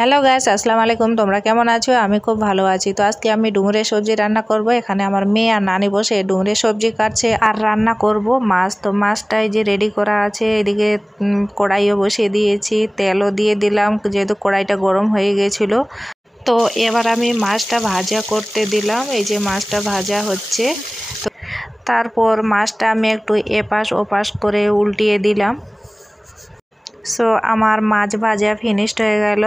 Hello guys, আসসালামু আলাইকুম। তোমরা কেমন আছো? আমি খুব ভালো আছি। তো আজকে আমি ডুমুরের সবজি রান্না করব। এখানে আমার মেয়ে আর নানি বসে ডুমুরের সবজি কাটছে আর রান্না করব মাছ। তো মাছটাই যে রেডি করা আছে, এদিকে কড়াইও বসিয়ে দিয়েছি, তেলও দিয়ে দিলাম যেহেতু কড়াইটা গরম হয়ে গেছিল। তো এবার আমি মাছটা ভাজা করতে দিলাম। এই যে মাছটা ভাজা হচ্ছে। তো তারপর মাছটা আমি একটু এপাশ ওপাশ করে উল্টিয়ে দিলাম। সো আমার মাছ ভাজা ফিনিশড হয়ে গেল।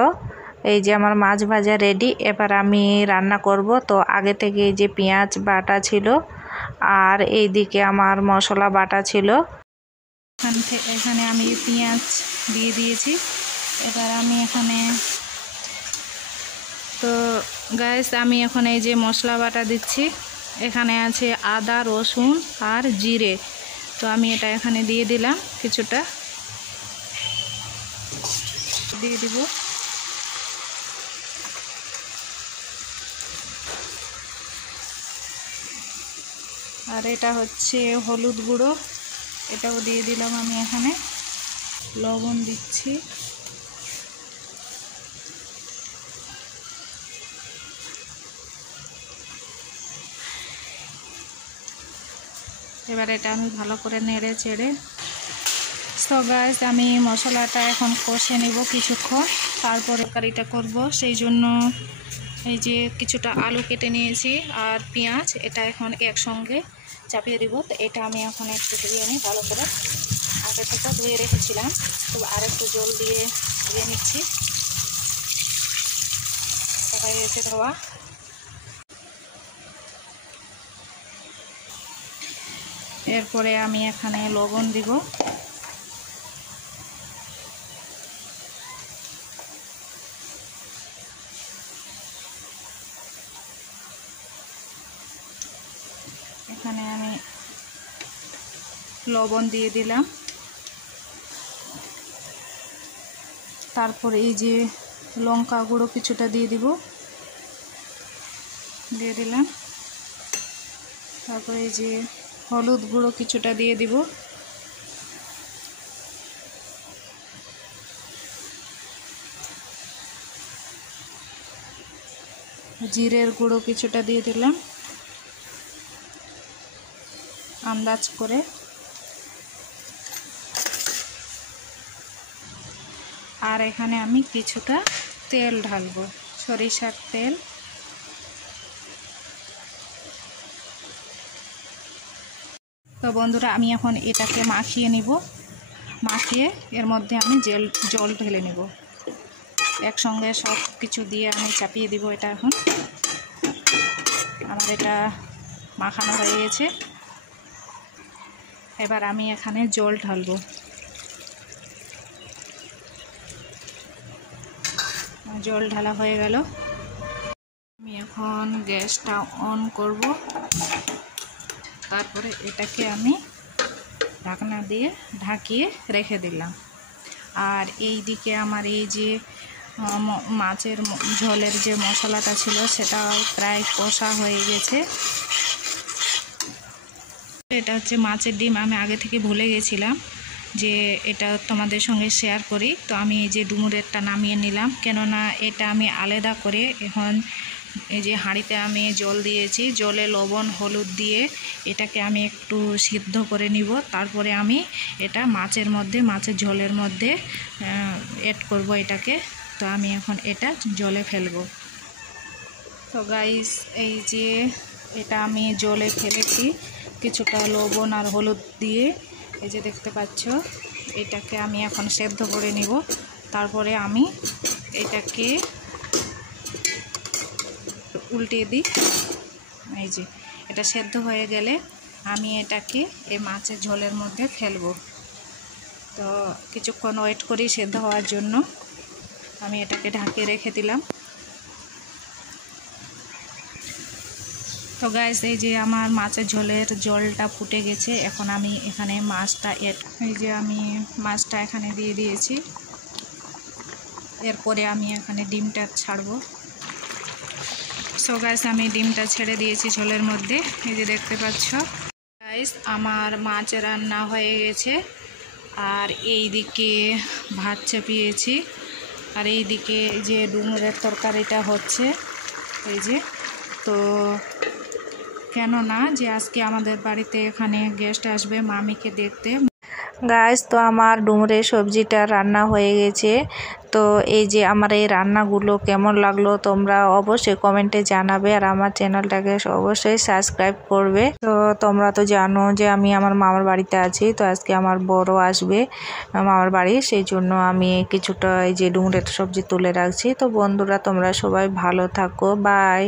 এই যে আমার মাছ ভাজা রেডি। এবার আমি রান্না করব। তো আগে থেকে এই যে পেঁয়াজ বাটা ছিল আর এইদিকে আমার মশলা বাটা ছিল। এখানে আমি পেঁয়াজ দিয়ে দিয়েছি। এবার আমি এখানে তো গাইস আমি এখন এই যে মশলা বাটা দিচ্ছি। এখানে আছে আদা, রসুন আর জিরে। তো আমি এটা এখানে দিয়ে দিলাম, কিছুটা দিয়ে দিব। আর এটা হচ্ছে হলুদ গুঁড়ো, এটাও দিয়ে দিলাম আমি এখানে। লবণ দিচ্ছি। এবার এটা আমি ভালো করে নেড়ে চেড়ে। সো গাইস আমি মশলাটা এখন কষে নেব কিছুক্ষণ, তারপরে কারিটা করব। সেই জন্য এই যে কিছুটা আলু কেটে নিয়েছি আর পেঁয়াজ, এটা এখন একসঙ্গে চাপিয়ে দিব। তো এটা আমি এখন একটু ধুয়ে নিই ভালো করে। আগে থেকে ধুয়ে রেখেছিলাম, তো আর একটু জল দিয়ে ধুয়ে নিচ্ছি। হয়ে গেছে ধোয়া। এরপরে আমি এখানে লবণ দিব। এখানে আমি লবণ দিয়ে দিলাম। তারপর এই যে লঙ্কা গুঁড়ো কিছুটা দিয়ে দিলাম। তারপর এই যে হলুদ গুঁড়ো কিছুটা দিয়ে দিব। জিরের গুঁড়ো কিছুটা দিয়ে দিলাম আন্দাজ করে। আর এখানে আমি কিছুটা তেল ঢালবো, সরিষার তেল। তো বন্ধুরা আমি এখন এটাকে মাখিয়ে নিব। মাখিয়ে এর মধ্যে আমি জল ঢেলে নেব। একসঙ্গে সব কিছু দিয়ে আমি চাপিয়ে দিব। এটা এখন আমার এটা মাখানো হয়ে গেছে। এবার আমি এখানে জল ঢালবো। জল ঢালা হয়ে গেল। আমি এখন গ্যাসটা অন করব। তারপরে এটাকে আমি ঢাকনা দিয়ে ঢাকিয়ে রেখে দিলাম। আর এই দিকে আমার এই যে মাছের ঝোলের যে মশলাটা ছিল সেটাও প্রায় কষা হয়ে গেছে। এটা হচ্ছে মাছের ডিম। আমি আগে থেকে ভুলে গেছিলাম যে এটা তোমাদের সঙ্গে শেয়ার করি। তো আমি এই যে ডুমুরেরটা নামিয়ে নিলাম, কেননা এটা আমি আলাদা করে এখন এই যে হাঁড়িতে আমি জল দিয়েছি। জলে লবণ হলুদ দিয়ে এটাকে আমি একটু সিদ্ধ করে নিব। তারপরে আমি এটা মাছের ঝোলের মধ্যে অ্যাড করব এটাকে। তো আমি এখন এটা জলে ফেলবো। তো গাইস এই যে এটা আমি জলে ফেলেছি কিছুটা লবণ আর হলুদ দিয়ে। এই যে দেখতে পাচ্ছ, এটাকে আমি এখন সেদ্ধ করে নিব। তারপরে আমি এটাকে উল্টিয়ে দিই। এই যে এটা সেদ্ধ হয়ে গেলে আমি এটাকে এই মাছের ঝোলের মধ্যে ফেলবো। তো কিছুক্ষণ ওয়েট করি সেদ্ধ হওয়ার জন্য। আমি এটাকে ঢাকিয়ে রেখে দিলাম। তো গাইস এই যে আমার মাছের ঝোলের জলটা ফুটে গেছে। এখন আমি এখানে মাছটা এই যে আমি মাছটা এখানে দিয়ে দিয়েছি। এরপরে আমি এখানে ডিমটা ছাড়বো। সো গাইস আমি ডিমটা ছেড়ে দিয়েছি ঝোলের মধ্যে। এই যে দেখতে পাচ্ছ গাইস আমার মাছ রান্না হয়ে গেছে। আর এই দিকে ভাত চাপিয়েছি। আর এইদিকে এই যে ডুমুরের তরকারিটা হচ্ছে এই যে। তো কেননা যে আজকে আমাদের বাড়িতে এখানে গেস্ট আসবে মামিকে দেখতে। গাইস তো আমার ডুমুরের সবজিটা রান্না হয়ে গেছে। তো এই যে আমার এই রান্নাগুলো কেমন লাগলো তোমরা অবশ্যই কমেন্টে জানাবে, আর আমার চ্যানেলটাকে অবশ্যই সাবস্ক্রাইব করবে। তো তোমরা তো জানো যে আমি আমার মামার বাড়িতে আছি, তো আজকে আমার বড় আসবে মামার বাড়ি, সেই জন্য আমি কিছুটা এই যে ডুমুরের সবজি তুলে রাখছি। তো বন্ধুরা তোমরা সবাই ভালো থাকো, বাই।